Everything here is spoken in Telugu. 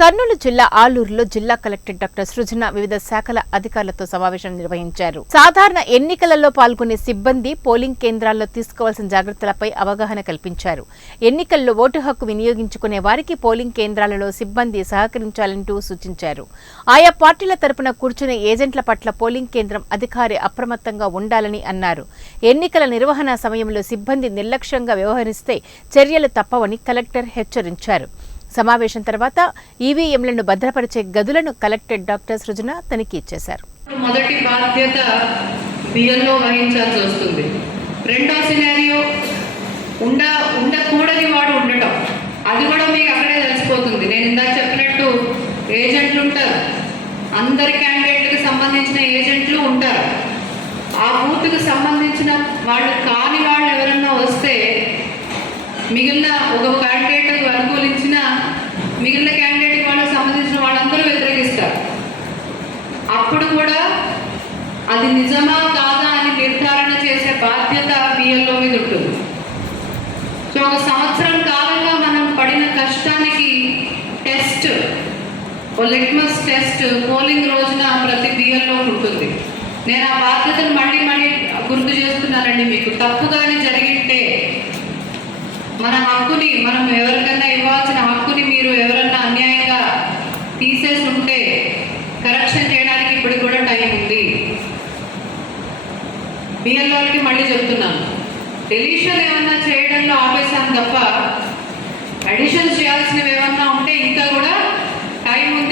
కర్నూలు జిల్లా ఆలూరులో జిల్లా కలెక్టర్ డాక్టర్ సృజన వివిధ శాఖల అధికారులతో సమావేశం నిర్వహించారు. సాధారణ ఎన్నికలలో పాల్గొనే సిబ్బంది పోలింగ్ కేంద్రాల్లో తీసుకోవాల్సిన జాగ్రత్తలపై అవగాహన కల్పించారు. ఎన్నికల్లో ఓటు హక్కు వినియోగించుకునే వారికి పోలింగ్ కేంద్రాలలో సిబ్బంది సహకరించాలంటూ సూచించారు. ఆయా పార్టీల తరపున కూర్చునే ఏజెంట్ల పట్ల పోలింగ్ కేంద్రం అధికారి అప్రమత్తంగా ఉండాలని అన్నారు. ఎన్నికల నిర్వహణ సమయంలో సిబ్బంది నిర్లక్ష్యంగా వ్యవహరిస్తే చర్యలు తప్పవని కలెక్టర్ హెచ్చరించారు. సమావేశం తర్వాత ఈవీఎంలను భద్రపరిచే గదులను కలెక్టర్ డాక్టర్ సృజన తనిఖీ చేశారు. మొదటి బాధ్యత బిఎల్ఓ వహించాల్సి వస్తుంది. రెండో సినారియో ఉండకూడని వాడు ఉండటం, అది కూడా మీకు అక్కడే తెలిసిపోతుంది. నేను ఇందాక చెప్పినట్టు ఏజెంట్లు ఉంటారు, అందరి క్యాండిడేట్లకు సంబంధించిన ఏజెంట్లు ఉంటారు. ఆ బూత్కు సంబంధించిన వాళ్ళు కాని వాళ్ళు ఎవరన్నా వస్తే మిగిలిన ఒక క్యాండిడేట్ అనుకూలించిన మిగిలిన క్యాండిడేట్ వాళ్ళకి సంబంధించిన వాళ్ళందరూ వ్యతిరేకిస్తారు. అప్పుడు కూడా అది నిజమా కాదా అని నిర్ధారణ చేసే బాధ్యత బిఎల్ఓ మీద ఉంటుంది. సో ఒక సంవత్సరం కాలంగా మనం పడిన కష్టానికి టెస్ట్, లిట్మస్ టెస్ట్ పోలింగ్ రోజున ప్రతి బిఎల్ఓ ఉంటుంది. నేను ఆ బాధ్యతను మళ్ళీ గుర్తు చేస్తున్నానండి. మీకు తప్పుగానే జరిగింటే మన హక్కుని, మనం ఎవరికైనా ఇవ్వాల్సిన హక్కుని మీరు ఎవరన్నా అన్యాయంగా తీసేసి ఉంటే కరెక్షన్ చేయడానికి ఇప్పుడు కూడా టైం ఉంది. బిఎల్ఓకి మళ్ళీ చెప్తున్నాను, డెలిషన్ ఏమన్నా చేయడంలో ఆపేసాను తప్ప అడిషన్స్ చేయాల్సినవి ఏమన్నా ఉంటే ఇంకా కూడా టైం ఉంది.